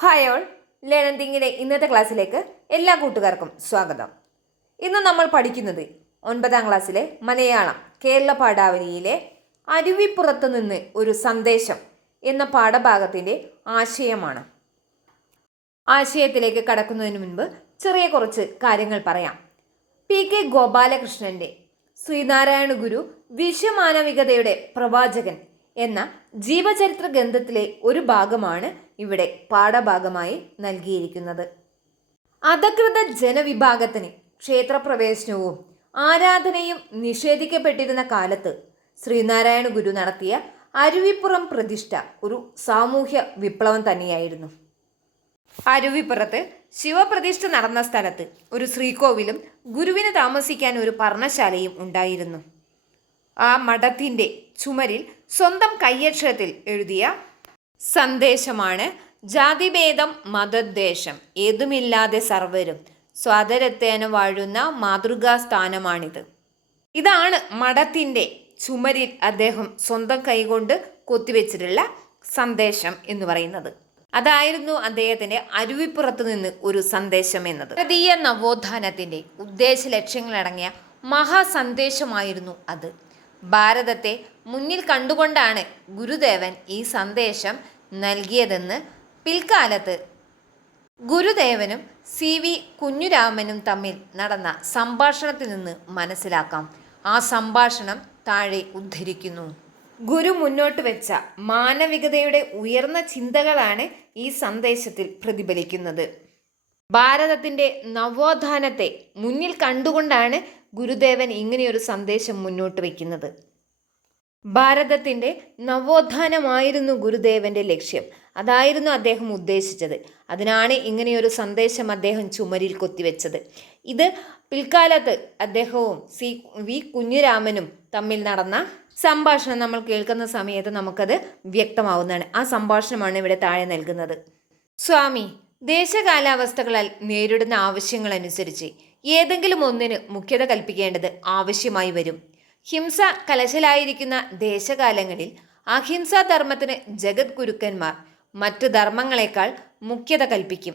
Hi all ലേണന്തിങ്ങിലെ തിങ്ങിലെ ഇന്നത്തെ ക്ലാസ്സിലേക്ക് എല്ലാ കൂട്ടുകാർക്കും സ്വാഗതം. ഇന്ന് നമ്മൾ പഠിക്കുന്നത് ഒൻപതാം ക്ലാസ്സിലെ മലയാളം കേരള പാഠാവലിയിലെ അരുവിപ്പുറത്തു നിന്ന് ഒരു സന്ദേശം എന്ന പാഠഭാഗത്തിന്റെ ആശയമാണ്. ആശയത്തിലേക്ക് കടക്കുന്നതിന് മുൻപ് ചെറിയ കുറച്ച് കാര്യങ്ങൾ പറയാം. പി കെ ഗോപാലകൃഷ്ണന്റെ ശ്രീനാരായണ ഗുരു വിശ്വമാനവികതയുടെ പ്രവാചകൻ എന്ന ജീവചരിത്ര ഗ്രന്ഥത്തിലെ ഒരു ഭാഗമാണ് ഇവിടെ പാഠഭാഗമായി നൽകിയിരിക്കുന്നത്. അധകൃത ജനവിഭാഗത്തിന് ക്ഷേത്രപ്രവേശനവും ആരാധനയും നിഷേധിക്കപ്പെട്ടിരുന്ന കാലത്ത് ശ്രീനാരായണ ഗുരു നടത്തിയ അരുവിപ്പുറം പ്രതിഷ്ഠ ഒരു സാമൂഹ്യ വിപ്ലവം തന്നെയായിരുന്നു. അരുവിപ്പുറത്ത് ശിവപ്രതിഷ്ഠ നടന്ന സ്ഥലത്ത് ഒരു ശ്രീകോവിലും ഗുരുവിന് താമസിക്കാൻ ഒരു പർണശാലയും ഉണ്ടായിരുന്നു. ആ മഠത്തിന്റെ ചുമരിൽ സ്വന്തം കയ്യക്ഷരത്തിൽ എഴുതിയ സന്ദേശമാണ് ജാതിഭേദം മതദ്വേഷം. ഏതുമില്ലാതെ സർവരും സ്വാതരത്തേന വാഴുന്ന മാതൃകാ സ്ഥാനമാണിത് ഇതാണ് മഠത്തിന്റെ ചുമരിൽ അദ്ദേഹം സ്വന്തം കൈകൊണ്ട് കൊത്തിവെച്ചിട്ടുള്ള സന്ദേശം എന്ന് പറയുന്നത്. അതായിരുന്നു അദ്ദേഹത്തിന്റെ അരുവിപ്പുറത്ത് നിന്ന് ഒരു സന്ദേശം എന്നത്. ഭാരതീയ നവോത്ഥാനത്തിന്റെ ഉദ്ദേശ ലക്ഷ്യങ്ങളടങ്ങിയ മഹാസന്ദേശമായിരുന്നു അത്. ഭാരതത്തെ മുന്നിൽ കണ്ടുകൊണ്ടാണ് ഗുരുദേവൻ ഈ സന്ദേശം നൽകിയതെന്ന് പിൽക്കാലത്ത് ഗുരുദേവനും സി വി കുഞ്ഞുരാമനും തമ്മിൽ നടന്ന സംഭാഷണത്തിൽ നിന്ന് മനസ്സിലാക്കാം. ആ സംഭാഷണം താഴെ ഉദ്ധരിക്കുന്നു. ഗുരു മുന്നോട്ട് വെച്ച മാനവികതയുടെ ഉയർന്ന ചിന്തകളാണ് ഈ സന്ദേശത്തിൽ പ്രതിഫലിക്കുന്നത്. ഭാരതത്തിന്റെ നവോത്ഥാനത്തെ മുന്നിൽ കണ്ടുകൊണ്ടാണ് ഗുരുദേവൻ ഇങ്ങനെയൊരു സന്ദേശം മുന്നോട്ട് വയ്ക്കുന്നത് ഭാരതത്തിന്റെ നവോത്ഥാനമായിരുന്നു ഗുരുദേവന്റെ ലക്ഷ്യം. അതായിരുന്നു അദ്ദേഹം ഉദ്ദേശിച്ചത്. അതിനാണ് ഇങ്ങനെയൊരു സന്ദേശം അദ്ദേഹം ചുമരിൽ കൊത്തിവെച്ചത്. ഇത് പിൽക്കാലത്ത് അദ്ദേഹവും സി വി കുഞ്ഞുരാമനും തമ്മിൽ നടന്ന സംഭാഷണം നമ്മൾ കേൾക്കുന്ന സമയത്ത് നമുക്കത് വ്യക്തമാവുന്നതാണ്. ആ സംഭാഷണമാണ് ഇവിടെ താഴെ നൽകുന്നത്. സ്വാമി ദേശകാലാവസ്ഥകളാൽ നേരിടുന്ന ആവശ്യങ്ങളനുസരിച്ച് ഏതെങ്കിലും ഒന്നിന് മുഖ്യത കൽപ്പിക്കേണ്ടത് ആവശ്യമായി വരും. ഹിംസ കലശലായിരിക്കുന്ന ദേശകാലങ്ങളിൽ അഹിംസാ ധർമ്മത്തിന് ജഗത് ഗുരുക്കന്മാർ മറ്റു ധർമ്മങ്ങളെക്കാൾ മുഖ്യത കൽപ്പിക്കും.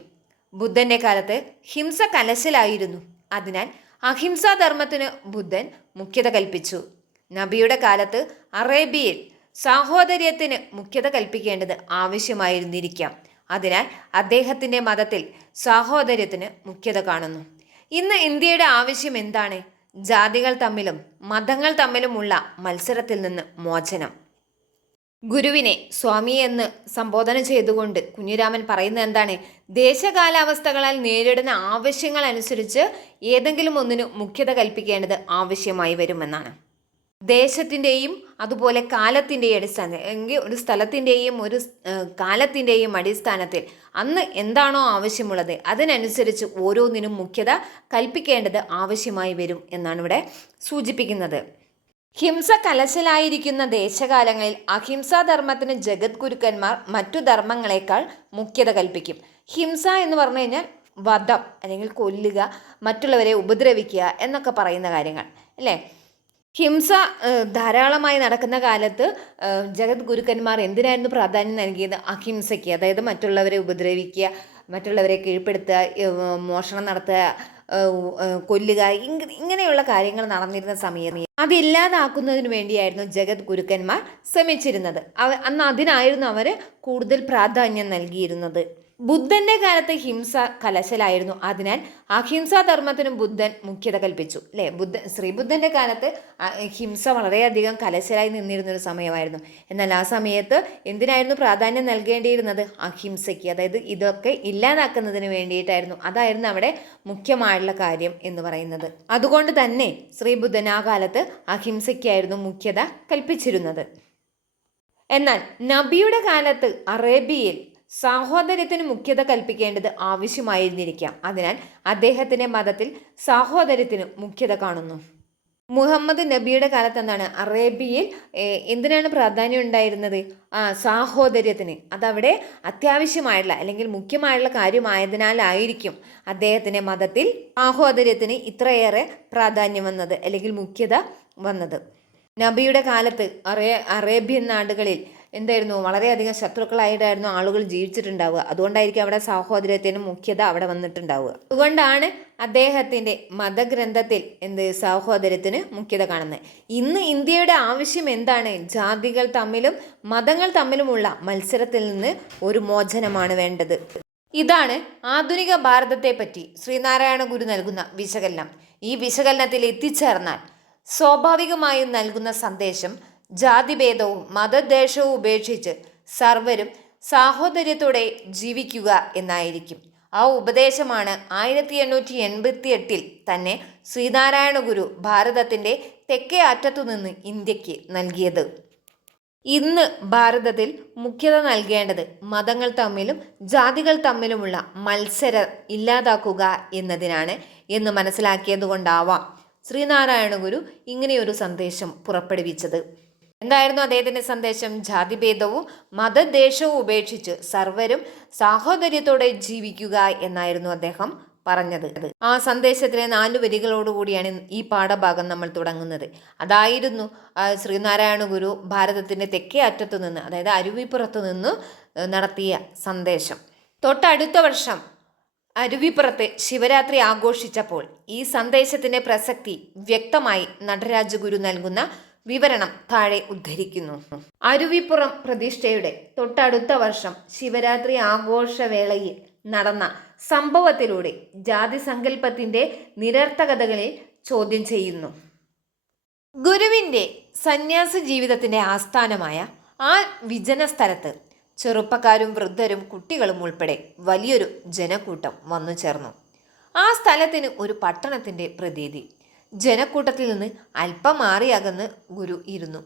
ബുദ്ധന്റെ കാലത്ത് ഹിംസ കലശലായിരുന്നു. അതിനാൽ അഹിംസാ ധർമ്മത്തിന് ബുദ്ധൻ മുഖ്യത കൽപ്പിച്ചു. നബിയുടെ കാലത്ത് അറേബ്യയിൽ സാഹോദര്യത്തിന് മുഖ്യത കൽപ്പിക്കേണ്ടത് ആവശ്യമായിരുന്നിരിക്കാം. അതിനാൽ അദ്ദേഹത്തിന്റെ മതത്തിൽ സാഹോദര്യത്തിന് മുഖ്യത കാണുന്നു. ഇന്ന് ഇന്ത്യയുടെ ആവശ്യം എന്താണ്? ജാതികൾ തമ്മിലും മതങ്ങൾ തമ്മിലുമുള്ള മത്സരത്തിൽ നിന്ന് മോചനം. ഗുരുവിനെ സ്വാമി എന്ന് സംബോധന ചെയ്തുകൊണ്ട് കുഞ്ഞിരാമൻ പറയുന്നത് എന്താണ്? ദേശകാലാവസ്ഥകളാൽ നേരിടുന്ന ആവശ്യങ്ങൾ അനുസരിച്ച് ഏതെങ്കിലും ഒന്നിന് മുഖ്യത കൽപ്പിക്കേണ്ടത് ആവശ്യമായി വരുമെന്നാണ്. ദേശത്തിന്റെയും അതുപോലെ കാലത്തിന്റെയും അടിസ്ഥാനത്തിൽ എങ്കിൽ ഒരു സ്ഥലത്തിന്റെയും ഒരു കാലത്തിന്റെയും അടിസ്ഥാനത്തിൽ അന്ന് എന്താണോ ആവശ്യമുള്ളത് അതിനനുസരിച്ച് ഓരോന്നിനും മുഖ്യത കൽപ്പിക്കേണ്ടത് ആവശ്യമായി വരും എന്നാണ് ഇവിടെ സൂചിപ്പിക്കുന്നത്. ഹിംസ കലശലായിരിക്കുന്ന ദേശകാലങ്ങളിൽ അഹിംസാധർമ്മത്തിന് ജഗത് ഗുരുക്കന്മാർ മറ്റു ധർമ്മങ്ങളെക്കാൾ മുഖ്യത കൽപ്പിക്കും. ഹിംസ എന്ന് പറഞ്ഞു കഴിഞ്ഞാൽ വധം അല്ലെങ്കിൽ കൊല്ലുക മറ്റുള്ളവരെ ഉപദ്രവിക്കുക എന്നൊക്കെ പറയുന്ന കാര്യങ്ങൾ അല്ലേ? ഹിംസ ധാരാളമായി നടക്കുന്ന കാലത്ത് ജഗത് ഗുരുക്കന്മാർ എന്തിനായിരുന്നു പ്രാധാന്യം നൽകിയത്? അഹിംസയ്ക്ക് അതായത് മറ്റുള്ളവരെ ഉപദ്രവിക്കുക മറ്റുള്ളവരെ കീഴ്പ്പെടുത്തുക മോഷണം നടത്തുക കൊല്ലുക ഇങ്ങ- ഇങ്ങനെയുള്ള കാര്യങ്ങൾ നടന്നിരുന്ന സമയം അതില്ലാതാക്കുന്നതിന് വേണ്ടിയായിരുന്നു ജഗത് ഗുരുക്കന്മാർ ശ്രമിച്ചിരുന്നത്. അവ അന്ന് അതിനായിരുന്നു അവർ കൂടുതൽ പ്രാധാന്യം നൽകിയിരുന്നത്. ബുദ്ധന്റെ കാലത്ത് ഹിംസ കലശലായിരുന്നു. അതിനാൽ അഹിംസാ ധർമ്മത്തിനും ബുദ്ധൻ മുഖ്യത കൽപ്പിച്ചു. അല്ലേ ബുദ്ധ ശ്രീബുദ്ധന്റെ കാലത്ത് ഹിംസ വളരെയധികം കലശലായി നിന്നിരുന്ന ഒരു സമയമായിരുന്നു. എന്നാൽ ആ സമയത്ത് എന്തിനായിരുന്നു പ്രാധാന്യം നൽകേണ്ടിയിരുന്നത്? അഹിംസയ്ക്ക് അതായത് ഇതൊക്കെ ഇല്ലാതാക്കുന്നതിന് വേണ്ടിയിട്ടായിരുന്നു. അതായിരുന്നു അവിടെ മുഖ്യമായുള്ള കാര്യം എന്ന് പറയുന്നത്. അതുകൊണ്ട് തന്നെ ശ്രീബുദ്ധൻ ആ കാലത്ത് അഹിംസയ്ക്കായിരുന്നു മുഖ്യത കൽപ്പിച്ചിരുന്നത്. എന്നാൽ നബിയുടെ കാലത്ത് അറേബ്യയിൽ സാഹോദര്യത്തിന് മുഖ്യത കൽപ്പിക്കേണ്ടത് ആവശ്യമായിരുന്നിരിക്കാം. അതിനാൽ അദ്ദേഹത്തിന്റെ മതത്തിൽ സാഹോദര്യത്തിന് മുഖ്യത കാണുന്നു. മുഹമ്മദ് നബിയുടെ കാലത്ത് എന്താണ് അറേബ്യയിൽ എന്തിനാണ് പ്രാധാന്യം ഉണ്ടായിരുന്നത്? ആ സാഹോദര്യത്തിന്. അതവിടെ അത്യാവശ്യമായിട്ടുള്ള അല്ലെങ്കിൽ മുഖ്യമായിട്ടുള്ള കാര്യമായതിനാലായിരിക്കും അദ്ദേഹത്തിന്റെ മതത്തിൽ സാഹോദര്യത്തിന് ഇത്രയേറെ പ്രാധാന്യം വന്നത് അല്ലെങ്കിൽ മുഖ്യത വന്നത്. നബിയുടെ കാലത്ത് അറേ അറേബ്യൻ നാടുകളിൽ എന്തായിരുന്നു? വളരെയധികം ശത്രുക്കളായിട്ടായിരുന്നു ആളുകൾ ജീവിച്ചിട്ടുണ്ടാവുക. അതുകൊണ്ടായിരിക്കും അവിടെ സാഹോദര്യത്തിന് മുഖ്യത അവിടെ വന്നിട്ടുണ്ടാവുക. അതുകൊണ്ടാണ് അദ്ദേഹത്തിന്റെ മതഗ്രന്ഥത്തിൽ എന്ത് സാഹോദര്യത്തിന് മുഖ്യത കാണുന്നത്. ഇന്ന് ഇന്ത്യയുടെ ആവശ്യം എന്താണ്? ജാതികൾ തമ്മിലും മതങ്ങൾ തമ്മിലുമുള്ള മത്സരത്തിൽ നിന്ന് ഒരു മോചനമാണ് വേണ്ടത്. ഇതാണ് ആധുനിക ഭാരതത്തെ പറ്റി ശ്രീനാരായണ ഗുരു നൽകുന്ന വിശകലനം. ഈ വിശകലനത്തിൽ എത്തിച്ചേർന്നാൽ സ്വാഭാവികമായും നൽകുന്ന സന്ദേശം ജാതിഭേദവും മതദ്വേഷവും ഉപേക്ഷിച്ച് സർവരും സാഹോദര്യത്തോടെ ജീവിക്കുക എന്നായിരിക്കും. ആ ഉപദേശമാണ് ആയിരത്തി എണ്ണൂറ്റി എൺപത്തി എട്ടിൽ തന്നെ ശ്രീനാരായണ ഗുരു ഭാരതത്തിന്റെ തെക്കേ അറ്റത്തുനിന്ന് ഇന്ത്യയ്ക്ക് നൽകിയത്. ഇന്ന് ഭാരതത്തിൽ മുഖ്യത നൽകേണ്ടത് മതങ്ങൾ തമ്മിലും ജാതികൾ തമ്മിലുമുള്ള മത്സരം ഇല്ലാതാക്കുക എന്നതിനാണ് എന്ന് മനസ്സിലാക്കിയതുകൊണ്ടാവാം ശ്രീനാരായണ ഗുരു ഇങ്ങനെയൊരു സന്ദേശം പുറപ്പെടുവിച്ചത്. എന്തായിരുന്നു അദ്ദേഹത്തിന്റെ സന്ദേശം? ജാതിഭേദവും മതദേശവും ഉപേക്ഷിച്ച് സർവരും സാഹോദര്യത്തോടെ ജീവിക്കുക എന്നായിരുന്നു അദ്ദേഹം പറഞ്ഞത്. ആ സന്ദേശത്തിലെ നാല് വരികളോടുകൂടിയാണ് ഈ പാഠഭാഗം നമ്മൾ തുടങ്ങുന്നത്. അതായിരുന്നു ശ്രീനാരായണ ഗുരു ഭാരതത്തിന്റെ തെക്കേ അറ്റത്തു നിന്ന് അതായത് അരുവിപ്പുറത്തു നിന്ന് നടത്തിയ സന്ദേശം. തൊട്ടടുത്ത വർഷം അരുവിപ്പുറത്ത് ശിവരാത്രി ആഘോഷിച്ചപ്പോൾ ഈ സന്ദേശത്തിന്റെ പ്രസക്തി വ്യക്തമായി നടരാജഗുരു നൽകുന്ന വിവരണം താഴെ ഉദ്ധരിക്കുന്നു. അരുവിപ്പുറം പ്രതിഷ്ഠയുടെ തൊട്ടടുത്ത വർഷം ശിവരാത്രി ആഘോഷവേളയിൽ നടന്ന സംഭവത്തിലൂടെ ജാതി സങ്കല്പത്തിന്റെ നിരർത്ഥകതകളെ ചോദ്യം ചെയ്യുന്നു. ഗുരുവിന്റെ സന്യാസ ജീവിതത്തിന്റെ ആസ്ഥാനമായ ആ വിജന സ്ഥലത്ത് ചെറുപ്പക്കാരും വൃദ്ധരും കുട്ടികളും ഉൾപ്പെടെ വലിയൊരു ജനക്കൂട്ടം വന്നു ചേർന്നു ആ സ്ഥലത്തിന് ഒരു പട്ടണത്തിന്റെ പ്രതീതി. ജനക്കൂട്ടത്തിൽ നിന്ന് അല്പം മാറിയകന്ന് ഗുരു ഇരുന്നു.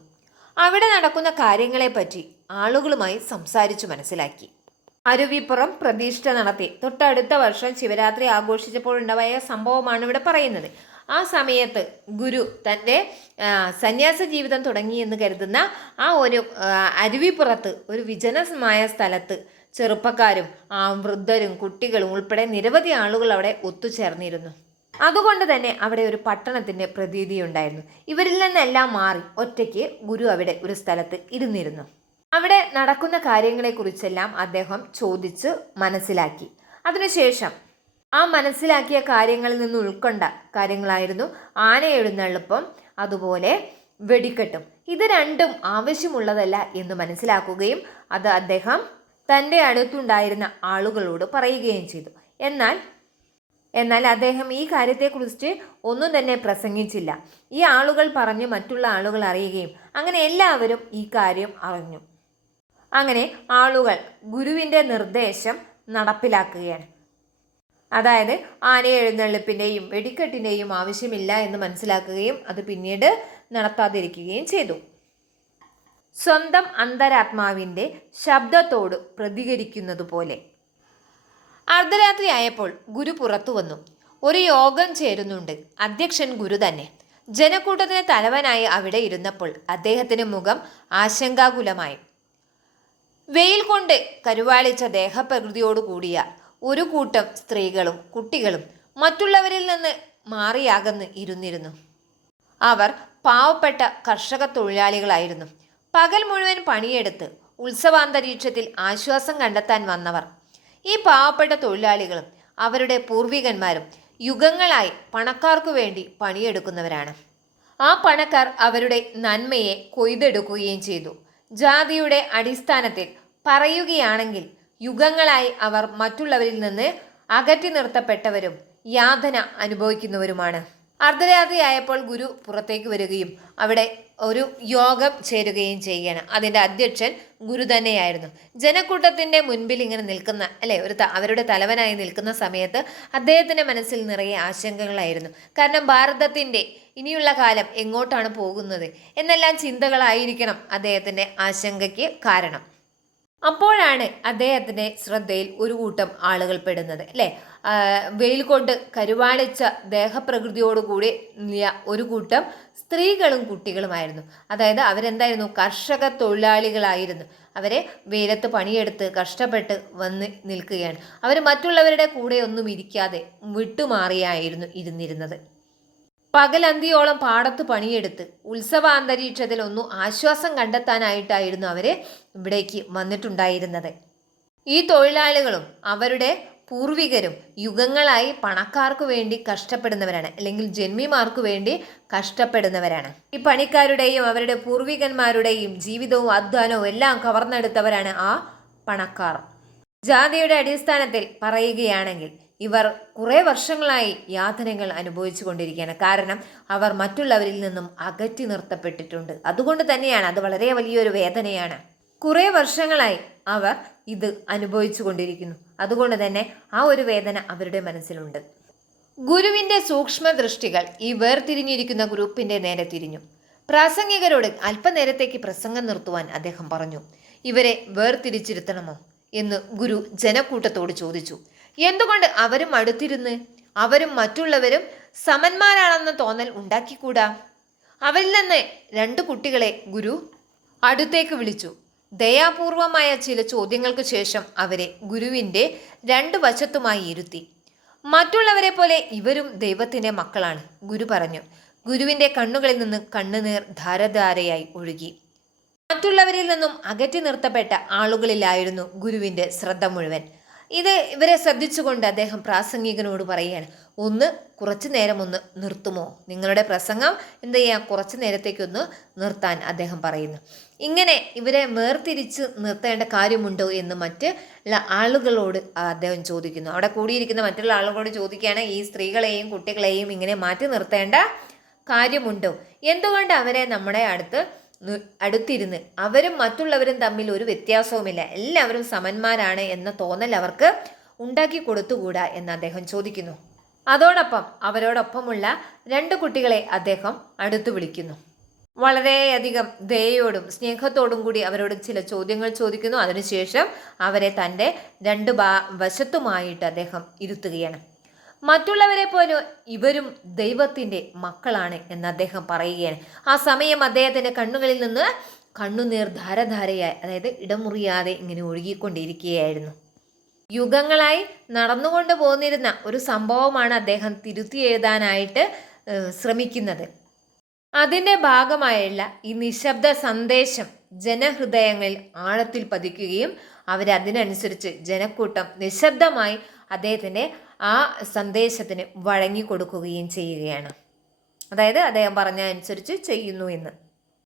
അവിടെ നടക്കുന്ന കാര്യങ്ങളെപ്പറ്റി ആളുകളുമായി സംസാരിച്ചു മനസ്സിലാക്കി. അരുവിപ്പുറം പ്രതിഷ്ഠ നടത്തി. തൊട്ടടുത്ത വർഷം ശിവരാത്രി ആഘോഷിച്ചപ്പോൾ ഉണ്ടായ സംഭവമാണ് ഇവിടെ പറയുന്നത്. ആ സമയത്ത് ഗുരു തന്റെ സന്യാസ ജീവിതം തുടങ്ങിയെന്ന് കരുതുന്ന ആ ഒരു അരുവിപ്പുറത്ത് ഒരു വിജനമായ സ്ഥലത്ത് ചെറുപ്പക്കാരും വൃദ്ധരും കുട്ടികളും ഉൾപ്പെടെ നിരവധി ആളുകൾ അവിടെ ഒത്തുചേർന്നിരുന്നു. അതുകൊണ്ട് തന്നെ അവിടെ ഒരു പട്ടണത്തിന്റെ പ്രതീതി ഉണ്ടായിരുന്നു ഇവരിൽ നിന്നെല്ലാം മാറി ഒറ്റയ്ക്ക് ഗുരു അവിടെ ഒരു സ്ഥലത്ത് ഇരുന്നിരുന്നു. അവിടെ നടക്കുന്ന കാര്യങ്ങളെക്കുറിച്ചെല്ലാം അദ്ദേഹം ചോദിച്ച് മനസ്സിലാക്കി. അതിനുശേഷം ആ മനസ്സിലാക്കിയ കാര്യങ്ങളിൽ നിന്ന് ഉൾക്കൊണ്ട കാര്യങ്ങളായിരുന്നു ആന എഴുന്നള്ളിപ്പം അതുപോലെ വെടിക്കെട്ടും. ഇത് രണ്ടും ആവശ്യമുള്ളതല്ല എന്ന് മനസ്സിലാക്കുകയും അത് അദ്ദേഹം തന്റെ അടുത്തുണ്ടായിരുന്ന ആളുകളോട് പറയുകയും ചെയ്തു. എന്നാൽ എന്നാൽ അദ്ദേഹം ഈ കാര്യത്തെക്കുറിച്ച് ഒന്നും തന്നെ പ്രസംഗിച്ചില്ല. ഈ ആളുകൾ പറഞ്ഞ് മറ്റുള്ള ആളുകൾ അറിയുകയും അങ്ങനെ എല്ലാവരും ഈ കാര്യം അറിഞ്ഞു. അങ്ങനെ ആളുകൾ ഗുരുവിന്റെ നിർദ്ദേശം നടപ്പിലാക്കുകയാണ്. അതായത് ആനയെ എഴുന്നള്ളിപ്പിന്റെയും വെടിക്കെട്ടിന്റെയും ആവശ്യമില്ല എന്ന് മനസ്സിലാക്കുകയും അത് പിന്നീട് നടത്താതിരിക്കുകയും ചെയ്തു. സ്വന്തം അന്തരാത്മാവിന്റെ ശബ്ദത്തോട് പ്രതികരിക്കുന്നത് പോലെ അർദ്ധരാത്രിയായപ്പോൾ ഗുരു പുറത്തു വന്നു. ഒരു യോഗം ചേരുന്നുണ്ട്. അധ്യക്ഷൻ ഗുരു തന്നെ. ജനക്കൂട്ടത്തിന് തലവനായി അവിടെ ഇരുന്നപ്പോൾ അദ്ദേഹത്തിന് മുഖം ആശങ്കാകുലമായി. വെയിൽ കൊണ്ട് കരുവാളിച്ച ദേഹപ്രകൃതിയോട് കൂടിയ ഒരു കൂട്ടം സ്ത്രീകളും കുട്ടികളും മറ്റുള്ളവരിൽ നിന്ന് മാറിയാകന്ന് ഇരുന്നിരുന്നു. അവർ പാവപ്പെട്ട കർഷക തൊഴിലാളികളായിരുന്നു. പകൽ മുഴുവൻ പണിയെടുത്ത് ഉത്സവാന്തരീക്ഷത്തിൽ ആശ്വാസം കണ്ടെത്താൻ വന്നവർ. ഈ പാവപ്പെട്ട തൊഴിലാളികളും അവരുടെ പൂർവികന്മാരും യുഗങ്ങളായി പണക്കാർക്കു വേണ്ടി പണിയെടുക്കുന്നവരാണ്. ആ പണക്കാർ അവരുടെ നന്മയെ കൊയ്തെടുക്കുകയും ചെയ്തു. ജാതിയുടെ അടിസ്ഥാനത്തിൽ പറയുകയാണെങ്കിൽ യുഗങ്ങളായി അവർ മറ്റുള്ളവരിൽ നിന്ന് അകറ്റി നിർത്തപ്പെട്ടവരും യാതന അനുഭവിക്കുന്നവരുമാണ്. അർദ്ധരാത്രിയായപ്പോൾ ഗുരു പുറത്തേക്ക് വരികയും അവിടെ ഒരു യോഗം ചേരുകയും ചെയ്യുകയാണ് അതിന്റെ അധ്യക്ഷൻ ഗുരു തന്നെയായിരുന്നു. ജനക്കൂട്ടത്തിന്റെ മുൻപിൽ ഇങ്ങനെ നിൽക്കുന്ന അല്ലെ ഒരു അവരുടെ തലവനായി നിൽക്കുന്ന സമയത്ത് അദ്ദേഹത്തിന്റെ മനസ്സിൽ നിറയെ ആശങ്കകളായിരുന്നു. കാരണം ഭാരതത്തിന്റെ ഇനിയുള്ള കാലം എങ്ങോട്ടാണ് പോകുന്നത്? എന്നെല്ലാം ചിന്തകളായിരിക്കണം അദ്ദേഹത്തിന്റെ ആശങ്കയ്ക്ക് കാരണം. അപ്പോഴാണ് അദ്ദേഹത്തിന്റെ ശ്രദ്ധയിൽ ഒരു കൂട്ടം ആളുകൾ പെടുന്നത് അല്ലേ? വെയിൽ കൊണ്ട് കരുവാളിച്ച ദേഹപ്രകൃതിയോടുകൂടി ഒരു കൂട്ടം സ്ത്രീകളും കുട്ടികളുമായിരുന്നു. അതായത് അവരെന്തായിരുന്നു? കർഷക തൊഴിലാളികളായിരുന്നു. അവരെ വെയിലത്ത് പണിയെടുത്ത് കഷ്ടപ്പെട്ട് വന്ന് നിൽക്കുകയാണ്. അവർ മറ്റുള്ളവരുടെ കൂടെ ഒന്നും ഇരിക്കാതെ വിട്ടുമാറിയായിരുന്നു ഇരുന്നിരുന്നത്. പകലന്തിയോളം പാടത്ത് പണിയെടുത്ത് ഉത്സവ അന്തരീക്ഷത്തിൽ ഒന്നും ആശ്വാസം കണ്ടെത്താനായിട്ടായിരുന്നു അവരെ ഇവിടേക്ക് വന്നിട്ടുണ്ടായിരുന്നത്. ഈ തൊഴിലാളികളും അവരുടെ പൂർവികരും യുഗങ്ങളായി പണക്കാർക്ക് വേണ്ടി കഷ്ടപ്പെടുന്നവരാണ്. അല്ലെങ്കിൽ ജന്മിമാർക്ക് വേണ്ടി കഷ്ടപ്പെടുന്നവരാണ്. ഈ പണിക്കാരുടെയും അവരുടെ പൂർവികന്മാരുടെയും ജീവിതവും അധ്വാനവും എല്ലാം കവർന്നെടുത്തവരാണ് ആ പണക്കാർ. ജാതിയുടെ അടിസ്ഥാനത്തിൽ പറയുകയാണെങ്കിൽ ഇവർ കുറേ വർഷങ്ങളായി യാതനകൾ അനുഭവിച്ചു കൊണ്ടിരിക്കുകയാണ്. കാരണം അവർ മറ്റുള്ളവരിൽ നിന്നും അകറ്റി നിർത്തപ്പെട്ടിട്ടുണ്ട്. അതുകൊണ്ട് തന്നെയാണ് അത് വളരെ വലിയൊരു വേദനയാണ്. കുറേ വർഷങ്ങളായി അവർ ഇത് അനുഭവിച്ചു കൊണ്ടിരിക്കുന്നു. അതുകൊണ്ട് തന്നെ ആ ഒരു വേദന അവരുടെ മനസ്സിലുണ്ട്. ഗുരുവിന്റെ സൂക്ഷ്മ ദൃഷ്ടികൾ ഈ വേർതിരിഞ്ഞിരിക്കുന്ന ഗ്രൂപ്പിന്റെ നേരെ തിരിഞ്ഞു. പ്രാസംഗികരോട് അല്പനേരത്തേക്ക് പ്രസംഗം നിർത്തുവാൻ അദ്ദേഹം പറഞ്ഞു ഇവരെ വേർതിരിച്ചിരുത്തണമോ? എന്ന് ഗുരു ജനക്കൂട്ടത്തോട് ചോദിച്ചു. എന്തുകൊണ്ട് അവരും അടുത്തിരുന്ന്? അവരും മറ്റുള്ളവരും സമന്മാരാണെന്ന തോന്നൽ ഉണ്ടാക്കിക്കൂടാ? അവരിൽ നിന്ന് രണ്ട് കുട്ടികളെ ഗുരു അടുത്തേക്ക് വിളിച്ചു. ദയാപൂർവമായ ചില ചോദ്യങ്ങൾക്ക് ശേഷം അവരെ ഗുരുവിന്റെ രണ്ട് വശത്തുമായി ഇരുത്തി. മറ്റുള്ളവരെ പോലെ ഇവരും ദൈവത്തിന്റെ മക്കളാണ് ഗുരു പറഞ്ഞു. ഗുരുവിന്റെ കണ്ണുകളിൽ നിന്ന് കണ്ണുനീർ ധാരധാരയായി ഒഴുകി. മറ്റുള്ളവരിൽ നിന്നും അകറ്റി നിർത്തപ്പെട്ട ആളുകളിലായിരുന്നു ഗുരുവിന്റെ ശ്രദ്ധ മുഴുവൻ. ഇത് ഇവരെ ശ്രദ്ധിച്ചുകൊണ്ട് അദ്ദേഹം പ്രാസംഗികനോട് പറയുകയാണ്. ഒന്ന് കുറച്ചു നേരം ഒന്ന് നിർത്തുമോ? നിങ്ങളുടെ പ്രസംഗം എന്ത് ചെയ്യാം? കുറച്ചു നേരത്തേക്കൊന്ന് നിർത്താൻ അദ്ദേഹം പറയുന്നു. ഇങ്ങനെ ഇവരെ വേർതിരിച്ച് നിർത്തേണ്ട കാര്യമുണ്ടോ എന്ന് മറ്റ് ആളുകളോട് അദ്ദേഹം ചോദിക്കുന്നു. അവിടെ കൂടിയിരിക്കുന്ന മറ്റുള്ള ആളുകളോട് ചോദിക്കുകയാണ് ഈ സ്ത്രീകളെയും കുട്ടികളെയും ഇങ്ങനെ മാറ്റി നിർത്തേണ്ട കാര്യമുണ്ടോ? എന്തുകൊണ്ട് അവരെ നമ്മുടെ അടുത്ത് അടുത്തിരുന്ന് അവരും മറ്റുള്ളവരും തമ്മിൽ ഒരു വ്യത്യാസവുമില്ല. എല്ലാവരും സമന്മാരാണ് എന്ന തോന്നൽ അവർക്ക് ഉണ്ടാക്കി കൊടുത്തുകൂടാ എന്ന് അദ്ദേഹം ചോദിക്കുന്നു. അതോടൊപ്പം അവരോടൊപ്പമുള്ള രണ്ട് കുട്ടികളെ അദ്ദേഹം അടുത്തു വിളിക്കുന്നു. വളരെയധികം ദയോടും സ്നേഹത്തോടും കൂടി അവരോട് ചില ചോദ്യങ്ങൾ ചോദിക്കുന്നു. അതിനുശേഷം അവരെ തന്റെ രണ്ട് വശത്തുമായിട്ട് അദ്ദേഹം ഇരുത്തുകയാണ്. മറ്റുള്ളവരെ പോലെ ഇവരും ദൈവത്തിന്റെ മക്കളാണ് എന്ന് അദ്ദേഹം പറയുകയാണ്. ആ സമയം അദ്ദേഹത്തിന്റെ കണ്ണുകളിൽ നിന്ന് കണ്ണുനീർ ധാരധാരയായി അതായത് ഇടമുറിയാതെ ഇങ്ങനെ ഒഴുകിക്കൊണ്ടിരിക്കുകയായിരുന്നു. യുഗങ്ങളായി നടന്നുകൊണ്ട് പോന്നിരുന്ന ഒരു സംഭവമാണ് അദ്ദേഹം തിരുത്തി എഴുതാനായിട്ട് ശ്രമിക്കുന്നത്. അതിന്റെ ഭാഗമായുള്ള ഈ നിശബ്ദ സന്ദേശം ജനഹൃദയങ്ങളിൽ ആഴത്തിൽ പതിക്കുകയും അവരതിനനുസരിച്ച് ജനക്കൂട്ടം നിശബ്ദമായി അദ്ദേഹത്തിന്റെ ആ സന്ദേശത്തിന് വഴങ്ങിക്കൊടുക്കുകയും ചെയ്യുകയാണ്. അതായത് അദ്ദേഹം പറഞ്ഞ അനുസരിച്ച് ചെയ്യുന്നു എന്ന്.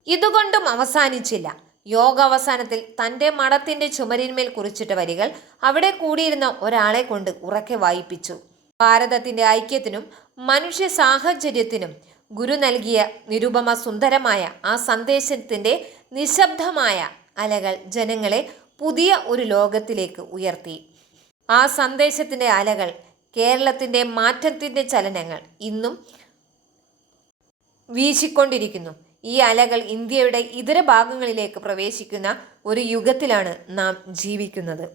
ഇതുകൊണ്ടും അവസാനിച്ചില്ല. യോഗ അവസാനത്തിൽ തന്റെ മഠത്തിന്റെ ചുമരിന്മേൽ കുറിച്ചിട്ട വരികൾ അവിടെ കൂടിയിരുന്ന ഒരാളെ കൊണ്ട് ഉറക്കെ വായിപ്പിച്ചു. ഭാരതത്തിന്റെ ഐക്യത്തിനും മനുഷ്യ സാഹചര്യത്തിനും ഗുരു നൽകിയ നിരുപമ സുന്ദരമായ ആ സന്ദേശത്തിന്റെ നിശബ്ദമായ അലകൾ ജനങ്ങളെ പുതിയ ഒരു ലോകത്തിലേക്ക് ഉയർത്തി. ആ സന്ദേശത്തിന്റെ അലകൾ കേരളത്തിന്റെ മാറ്റത്തിന്റെ ചലനങ്ങൾ ഇന്നും വീശിക്കൊണ്ടിരിക്കുന്നു. ഈ അലകൾ ഇന്ത്യയുടെ ഇതര ഭാഗങ്ങളിലേക്ക് പ്രവേശിക്കുന്ന ഒരു യുഗത്തിലാണ് നാം ജീവിക്കുന്നത്.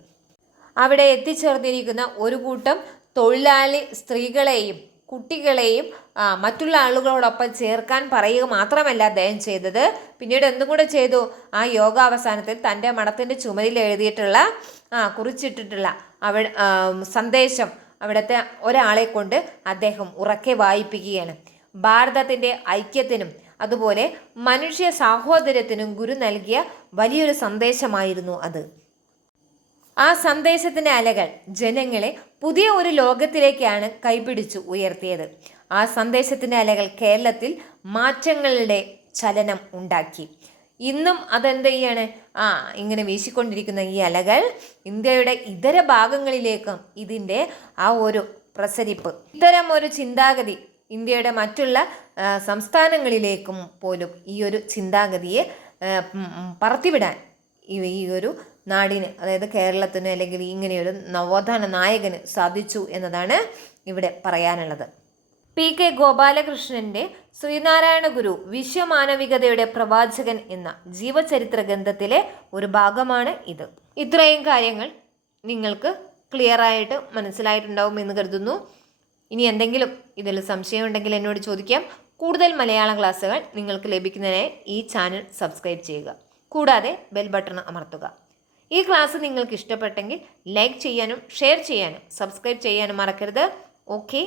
അവിടെ എത്തിച്ചേർന്നിരിക്കുന്ന ഒരു കൂട്ടം തൊഴിലാളി സ്ത്രീകളെയും കുട്ടികളെയും മറ്റുള്ള ആളുകളോടൊപ്പം ചേർക്കാൻ പറയുക മാത്രമല്ല അദ്ദേഹം ചെയ്തത്. പിന്നീട് എന്തും കൂടെ ചെയ്തു? ആ യോഗ അവസാനത്തിൽ തന്റെ മഠത്തിന്റെ ചുമരിൽ എഴുതിയിട്ടുള്ള ആ കുറിച്ചിട്ടിട്ടുള്ള അവിടെ സന്ദേശം അവിടുത്തെ ഒരാളെ കൊണ്ട് അദ്ദേഹം ഉറക്കെ വായിപ്പിക്കുകയാണ്. ഭാരതത്തിന്റെ ഐക്യത്തിനും അതുപോലെ മനുഷ്യ സാഹോദര്യത്തിനും ഗുരു നൽകിയ വലിയൊരു സന്ദേശമായിരുന്നു അത്. ആ സന്ദേശത്തിന്റെ അലകൾ ജനങ്ങളെ പുതിയ ഒരു ലോകത്തിലേക്കാണ് കൈപിടിച്ചു ഉയർത്തിയത്. ആ സന്ദേശത്തിന്റെ അലകൾ കേരളത്തിൽ മാറ്റങ്ങളുടെ ചലനം ഉണ്ടാക്കി. ഇന്നും അതെന്ത് ചെയ്യാണ് ആ ഇങ്ങനെ വീശിക്കൊണ്ടിരിക്കുന്ന ഈ അലകൾ ഇന്ത്യയുടെ ഇതര ഭാഗങ്ങളിലേക്കും ഇതിന്റെ ആ ഒരു പ്രസരിപ്പ് ഇത്തരം ഒരു ചിന്താഗതി ഇന്ത്യയുടെ മറ്റുള്ള സംസ്ഥാനങ്ങളിലേക്കും പോലും ഈ ഒരു ചിന്താഗതിയെ പറത്തിവിടാൻ ഈ ഒരു നാടിന് അതായത് കേരളത്തിന് അല്ലെങ്കിൽ ഇങ്ങനെയൊരു നവോത്ഥാന നായകന് സാധിച്ചു എന്നതാണ് ഇവിടെ പറയാനുള്ളത്. പി കെ ഗോപാലകൃഷ്ണന്റെ ശ്രീനാരായണ ഗുരു വിശ്വമാനവികതയുടെ പ്രവാചകൻ എന്ന ജീവചരിത്ര ഗ്രന്ഥത്തിലെ ഒരു ഭാഗമാണ് ഇത്. ഇത്രയും കാര്യങ്ങൾ നിങ്ങൾക്ക് ക്ലിയർ ആയിട്ട് മനസ്സിലായിട്ടുണ്ടാവും എന്ന് കരുതുന്നു. ഇനി എന്തെങ്കിലും ഇതിൽ സംശയമുണ്ടെങ്കിൽ എന്നോട് ചോദിക്കാം. കൂടുതൽ മലയാളം ക്ലാസ്സുകൾ നിങ്ങൾക്ക് ലഭിക്കുന്നതിനായി ഈ ചാനൽ സബ്സ്ക്രൈബ് ചെയ്യുക. കൂടാതെ ബെൽ ബട്ടൺ അമർത്തുക. ഈ ക്ലാസ് നിങ്ങൾക്ക് ഇഷ്ടപ്പെട്ടെങ്കിൽ ലൈക്ക് ചെയ്യാനും ഷെയർ ചെയ്യാനും സബ്സ്ക്രൈബ് ചെയ്യാനും മറക്കരുത്. ഓക്കെ.